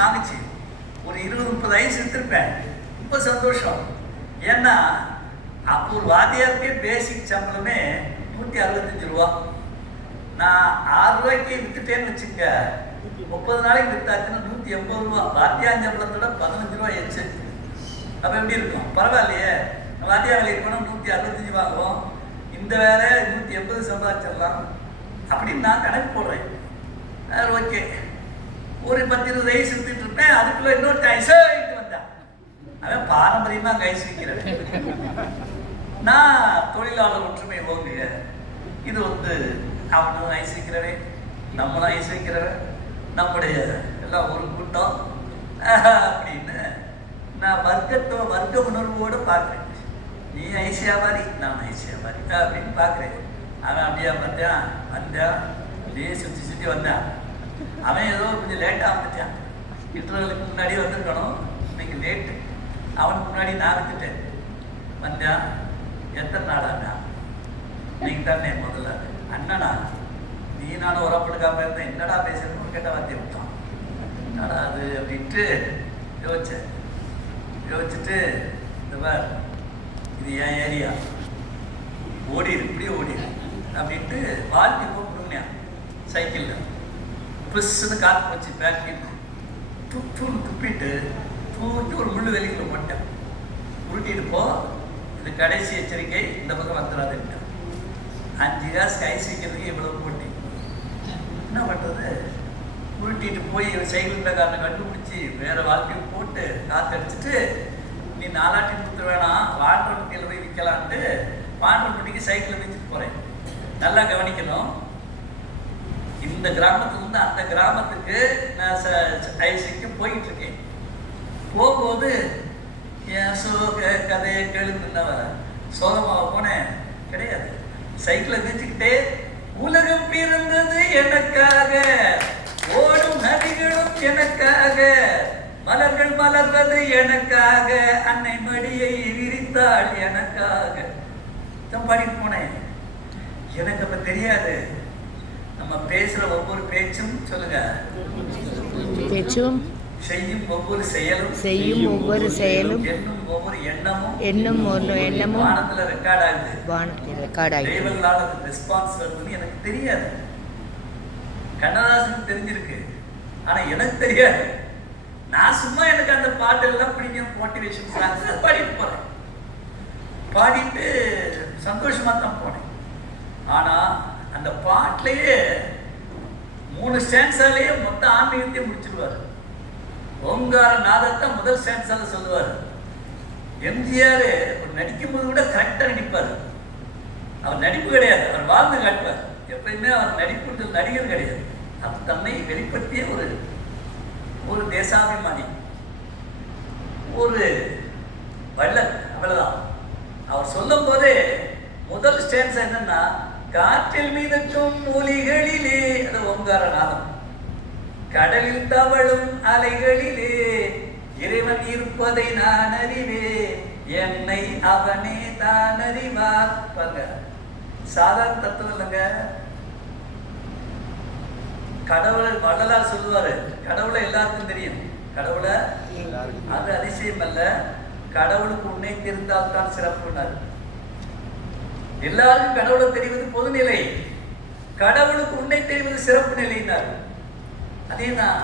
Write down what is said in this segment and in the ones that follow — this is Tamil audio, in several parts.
வாங்கிச்சு ஒரு 20-30 ஐஸ் எடுத்திருப்பேன். ரொம்ப சந்தோஷம். ஏன்னா அப்போ ஒரு வாத்தியாருக்கே பேசிக் சம்பளமே 165 ரூபா. நான் 6 ரூபாய்க்கு விற்றுட்டேன்னு வச்சுக்க, 30 நாளைக்கு விற்றாச்சுன்னா 180 ரூபா. வாத்தியார் சம்பளத்தோட 15 ரூபா எச்சு. அப்போ எப்படி இருக்கும்? பரவாயில்லையே, வாத்தியார் வேலைக்கு போனால் 165 வாங்குவோம், இந்த வேலை 180 சம்பாதிச்சிடலாம் அப்படின்னு நான் கணக்கு போடுறேன். ஓகே, ஒரு 10-20 ஐஸ் வித்துட்டு இருப்பேன். அதுக்குள்ள இன்னொரு ஐஸ் வந்தேன். அவன் பாரம்பரியமாக ஐஸ் விற்கிறேன். நான் தொழிலாளர் ஒற்றுமை ஓங்குங்க, இது வந்து அவனும் ஐஸ் வைக்கிறவன், நம்மளும் ஐஸ் வைக்கிறவன், நம்முடைய எல்லாம் ஒரு கூட்டம் அப்படின்னு நான் வர்க்க உணர்வோடு பார்க்குறேன். நீ ஐஸ் வியாபாரி, நான் ஐஸ் வியாபாரி அப்படின்னு பார்க்குறேன். அவன் அப்படியே பார்த்தான், வந்தான், அப்படியே சுற்றி சுற்றி வந்தான். அவன் ஏதோ கொஞ்சம் லேட்டாக வந்துட்டான். இன்டர்வலுக்கு முன்னாடி வந்திருக்கணும், இன்னைக்கு லேட்டு. அவனுக்கு முன்னாடி நான் வித்துட்டேன். வந்தான், எத்தனை நாளாண்ணா? இன்னைக்கு தானே முதல்ல. அண்ணனா, நீ நானும் உரப்படுக்காம இருந்தேன், என்னடா பேசுறேன்னு கேட்டால் வார்த்தை விட்டான். என்னடா அது அப்படின்ட்டு யோசிச்சுட்டு இந்த மாதிரி இது என் ஏரியா, ஓடிடு இப்படியே ஓடிடு அப்படின்ட்டு வாழ்க்கை கூப்பிடுங்க. சைக்கிளில் ப்ரெஸ்ஸுன்னு காற்று வச்சு பேக்கி துப்பிட்டு தூக்கி ஒரு முள்ளு வெளிக்குள்ள போட்டேன். உருட்டிட்டு போ, இது கடைசி எச்சரிக்கை, இந்த பக்கம் வந்துடாதுன்னு. 5 காசு ஐஸ் வைக்கிறதுக்கு இவ்வளவு போட்டி. என்ன பண்ணுறது? உருட்டிட்டு போய் சைக்கிள் காரனை கண்டுபிடிச்சி வேற வாழ்க்கையை போட்டு காற்றடிச்சிட்டு, நீ நாலாட்டி கொடுத்து வேணாம், வாட்டர் முட்டியில் போய் விற்கலான்ட்டு வாட்டர் முட்டிக்கு சைக்கிளில் வச்சுட்டு போகிறேன். நல்லா கவனிக்கணும், இந்த கிராமத்துலேருந்து அந்த கிராமத்துக்கு நான் ஐசிக்கு போயிட்டு இருக்கேன். போகும்போது என் கதையை கேளுங்க, சோகமாக போனேன் கிடையாது. சைக்கிளை வச்சுக்கிட்டே, உலகம் பிறந்தது எனக்காக, ஓடும் நதிகளும் எனக்காக, மலர்கள் மலர்வது எனக்காக, அன்னை மடியை விரித்தாள் எனக்காக பாடிட்டு போனேன். எனக்கு அப்ப தெரியாது, நம்ம பேசுற ஒவ்வொரு பேச்சும் சொல்லுங்க, பேச்சும் செய்யும் ஒவ்வொரு செயலும், செய்யும் ஒவ்வொரு செயலும், எண்ணும் ஒவ்வொரு எண்ணமும், எண்ணும் ஒரு எண்ணமும் வானத்துல ரெக்கார்ட் ஆகுது. வானத்தில் ரெக்கார்ட் ஆகுது. தெய்வங்களால் ரெஸ்பான்ஸ் வருதுன்னு எனக்கு தெரியாது. கண்ணதாசனுக்கு தெரிஞ்சிருக்கு, ஆனா எனக்கு தெரியாது. நான் சும்மா எனக்கு அந்த பாட்டெல்லாம் பிடிக்கும், மோட்டிவேஷன் சாங்ஸ் பாடிட்டு போறேன். பாடிட்டு சந்தோஷமா தான் போனேன். ஆனா அந்த பாட்டிலேயே 3 ஸ்டான்ஸாலேயே மொத்த ஆன்மீகத்தையும் முடிச்சிருவாரு. ஓங்கார நாதத்தை முதல் ஸ்டான்ஸால சொல்லுவார். எம்ஜிஆர் நடிக்கும் போது கூட கரெக்டா நடிப்பார். அவர் நடிப்பு கிடையாது, அவர் வாழ்ந்து காட்டுவார். எப்பயுமே அவர் நடிப்பு நடிகர் கிடையாது. அது தன்னை வெளிப்படுத்திய ஒரு தேசாபிமானி, ஒரு வள்ளல், அவ்வளவுதான். அவர் சொல்லும் போதே முதல் ஸ்டான்ஸ் என்னன்னா, காற்றில் மிதக்கும் ஒலிகளிலே, அது ஓங்கார நாதம், கடலில் தவழும் அலைகளிலே இறைவன் இருப்பதை நான் அறிவே, என்னை அவனே தான் அறிவார். பாருங்க, சாதாரண தத்துவம் இல்லைங்க. கடவுளை வள்ளலார் சொல்லுவாரு, கடவுளை எல்லாருக்கும் தெரியும். கடவுளை அது அதிசயம் அல்ல, கடவுளுக்கு உன்னை தெரிந்தால் தான் சிறப்புனார். எல்லாருக்கும் கடவுளை தெரிவது பொதுநிலை, கடவுளுக்கு உன்னை தெரிவது சிறப்பு நிலையினார். அதேதான்,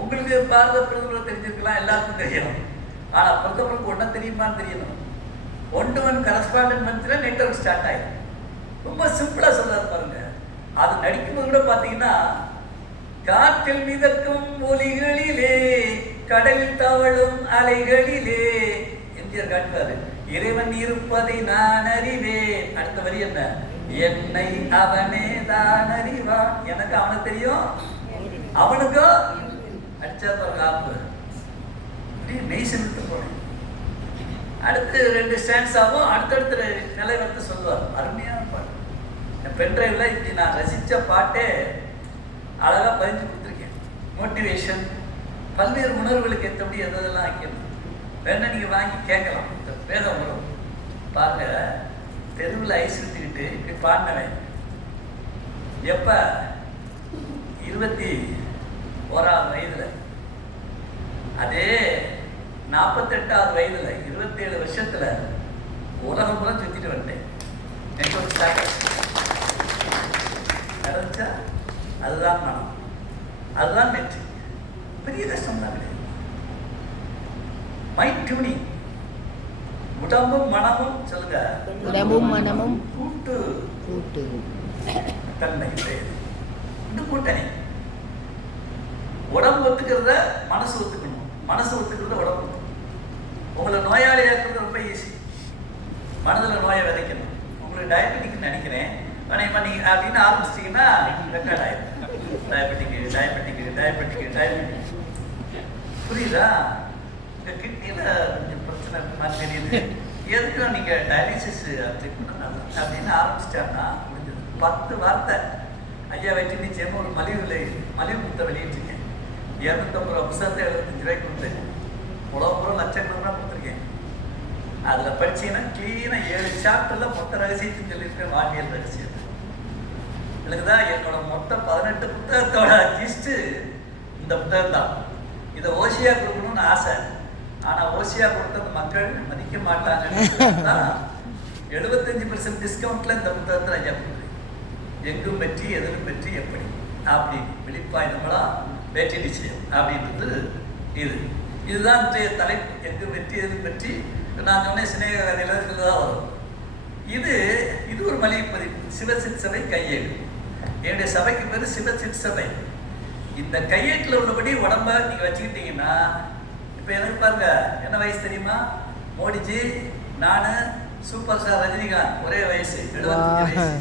உங்களுக்கு பாரத பிரதமரை தெரிஞ்சிருக்கலாம், எல்லாருக்கும் தெரியணும். ஆனா பிரதமருக்கு ஒன்றை தெரியுமான்னு தெரியணும். 1-to-1 கரஸ்பாண்டன்ட் மந்த்ல நெட்வொர்க் ஸ்டார்ட் ஆயிடும். ரொம்ப சிம்பிளா சொல்றாரு பாருங்க. அது நடிக்கும்போது கூட பாத்தீங்கன்னா, காற்றில் மிதக்கும் ஒலிகளிலே கடலில் தவழும் அலைகளிலே, எம்ஜிஆர் காட்டுவாரு, இறைவன் இருப்பதை நான் அறிவேன். அடுத்த வரி என்ன? என்னை அவனே தான் அறிவான். எனக்கு அவனை தெரியும், அவனுக்கோ அடிச்சா காப்பு. மெய் செலுத்த போனேன். அடுத்து 2 ஸ்டாண்ட்ஸ் ஆகும், அடுத்தடுத்த நிலை வந்து சொல்லுவார். அருமையான பாட்டு. என் பென்ட்ரைவ்ல இப்படி நான் ரசித்த பாட்டே அழகா பதிஞ்சு கொடுத்துருக்கேன். மோட்டிவேஷன், பல்வேறு உணர்வுகளுக்கு ஏற்றபடி எதெல்லாம் ஆக்கணும் வேணா நீங்க வாங்கி கேட்கலாம். வேகம் வரும் பாருங்க. தெருவில் ஐஸ் எடுத்துக்கிட்டு இப்படி பாடினவன் எப்ப 21ஆம் வயதுல அதே 48வது வயதுல 27 வருஷத்துல உலகம் பூரா சுத்திட்டு வந்துட்டேன். நெட்வொர்க் நடந்துச்சா? அதுதான் மனம், அதுதான் வெற்றி. பெரிய கஷ்டம் தான் கிடையாது. மைண்ட் டியூனிங், உடம்பும் மனமும் சொல்லுங்க, உடம்பும் மனமும் கூட்டு கூட்டு தன்மை கிடையாது. இந்த கூட்டணி உடம்பு ஒத்துக்கிறத மனசு ஒத்துக்கணும், மனசு ஒத்துக்கிறத உடம்பு ஒத்துக்கணும். உங்களை நோயாளியாக இருக்கிறது ரொம்ப ஈஸி. மனதில் நோயை விதைக்கணும். உங்களுக்கு டயபெட்டிக்னு நினைக்கிறேன் பண்ணி அப்படின்னு ஆரம்பிச்சிட்டிங்கன்னா ரெக்கார்ட் ஆயிடும். டயபெட்டிக் புரியுதா? உங்கள் கிட்னியில் கொஞ்சம் பிரச்சனை மாதிரி தெரியுது, எதுக்கும் நீங்கள் டயாலிசிஸ் ட்ரீட்மெண்ட் அப்படின்னு ஆரம்பிச்சிட்டாங்கன்னா முடிஞ்சது. 10 வார்த்தை ஐயா வச்சு நிச்சயமாக ஒரு மலிவு புத்தகம் வெளியிட்டிருக்கேன். 250 புத்தகத்தை 75 ரூபாய்க்கு கொடுத்தேன். உலகம் லட்சக்கணக்காக கொடுத்துருக்கேன். அதில் படிச்சீங்கன்னா கிளீனாக 7 சாப்டரில் மொத்த ரகசியத்தையும் சொல்லியிருக்கேன். வாழ்வியல் ரகசியம் எனக்கு தான். என்னோட மொத்த 18 புத்தகத்தோட லிஸ்ட்டு இந்த புத்தகம் தான். இதை ஓசியா கொடுக்கணும்னு ஆசை. ஆனால் ஓசியா கொடுத்தது மக்கள் மதிக்க மாட்டாங்கன்னு 75% டிஸ்கவுண்ட்டில் இந்த புத்தகத்தில் ஐயா கொடுக்குறேன். எங்கும் வெற்றி, எதிலும் வெற்றி, எப்படி அப்படி விழிப்பாய் நம்மளா வெற்றி நிச்சயம் அப்படின்றது இதுதான் இன்றைய தலைப்பு. எங்கும் வெற்றி, எதிலும் வெற்றி. நான் சொன்னேன் சிநேக கதையில் தான் வரும். இது ஒரு மளிகை பதிப்பு. சிவசித் சபை கையேடு. என்னுடைய சபைக்கு பேர் சிவசித் சபை. இந்த கையேட்டில் உள்ளபடி உடம்ப நீங்கள் வச்சுக்கிட்டீங்கன்னா, இப்போ எனக்கு பாருங்க என்ன வயசு தெரியுமா? மோடிஜி, நான், சூப்பர் ஸ்டார் ரஜினிகாந்த் ஒரே வயசு, 75 வயசு.